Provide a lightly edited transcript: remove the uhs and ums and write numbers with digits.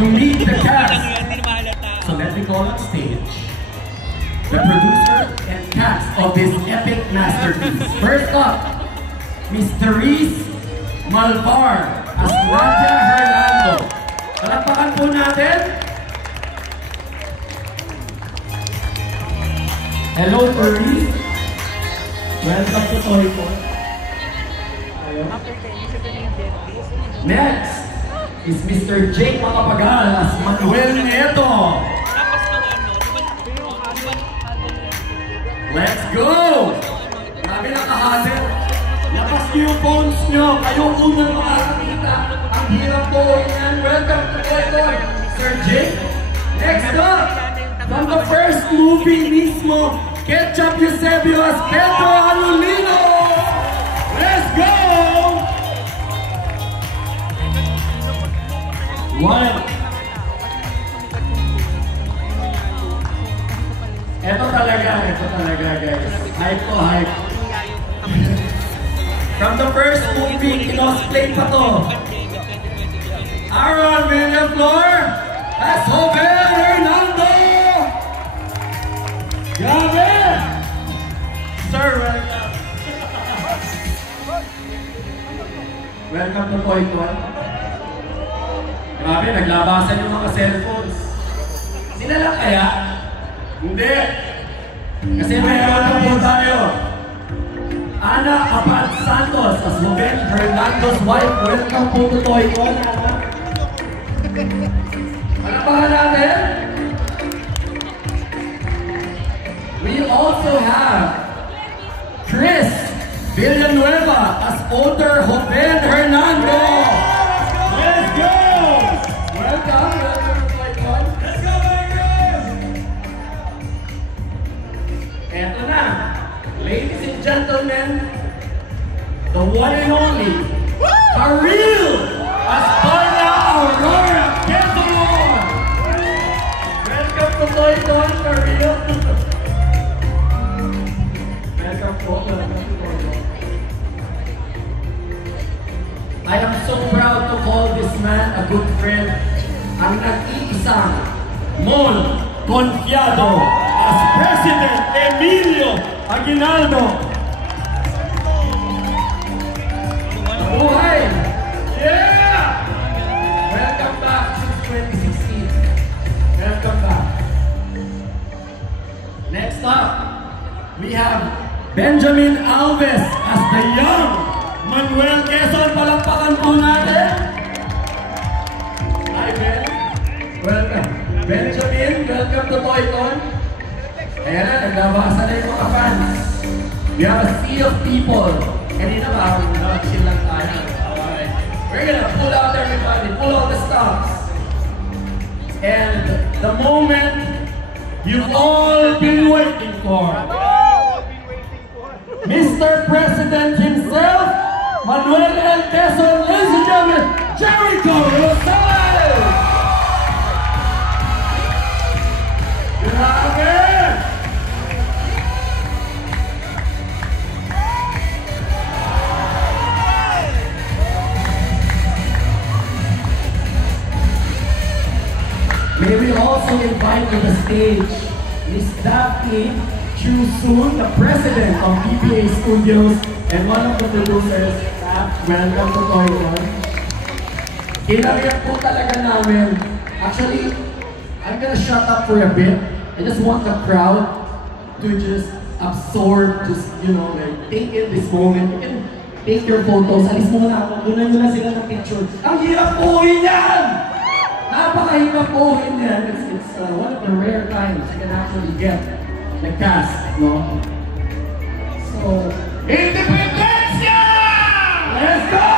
to meet the cast. So let me call on stage the producer and cast of this epic masterpiece. First up, Miss Therese Malvar as Nadia Hernando. Palakpakan po natin. Hello, Therese. Welcome to Toyco. Next is Mr. Jake Makapagal as Manuel Nieto. Let's go! Grabe nakahatin. Lakas niyo yung phones niyo. Kayong unang makakakita. Ang hirap po yan. Welcome to Toyco, Sir Jake. Next up, from the first movie mismo, Ketchup Eusebio as Pedro Anolino. Let's go! One. Ito talaga guys. Hype to hype. From the first movie, kinosplay pa to. Aaron Villaflor as Joven Hernando. Grabe! Sir, welcome. Welcome to Toyco. Grabe, naglabasan yung mga cellphones. Sila lang kaya? Hindi! Kasi may photo po tayo. Ana Abad Santos as Joven Hernando's wife. Welcome po to Toyco, Ana. Palapahan natin. We also have Chris Villanueva as older Joven Hernando. Let's go! Welcome to Toyco. Let's go, guys! Eto na. Ladies and gentlemen, the one and only Karil as Donna Aurora Quezon. Welcome to Toyco, Karil. Welcome to Toyco. I am so proud to call this man a good friend. Ang nag-iisang Mon Confiado as President Emilio Aguinaldo. Buhay! Yeah! Welcome back since 2016. Welcome back. Next up, we have Benjamin Alves as the young Manuel Quezon. Palakpakan po natin. Hi, Ben. Welcome. Benjamin, welcome to Toyco. Ayan na, naglabasa na yung mga fans. We have a sea of people. Kanina ba, chill lang tayo. Alright. We're gonna pull out everybody, pull out the stops. And the moment you've all been waiting for. Mr. President himself, Manuel L. Quezon, ladies and gentlemen, Jericho Rosales! Grabe! May we also invite to the stage Ms. Daphne Chusun, the president of PPA Studios and one of the producers. Welcome to Toyco. Kinariyak po talaga namin. Actually, I'm gonna shut up for a bit. I just want the crowd to just absorb, just, you know, like, take in this moment. You can take your photos. Alis muna ako. Doon nyo na sila ng picture. Ang hirap puhin yan! Napakahirap puhin yan. It's one of the rare times you can actually get the cast, no? So, independence! Let's go!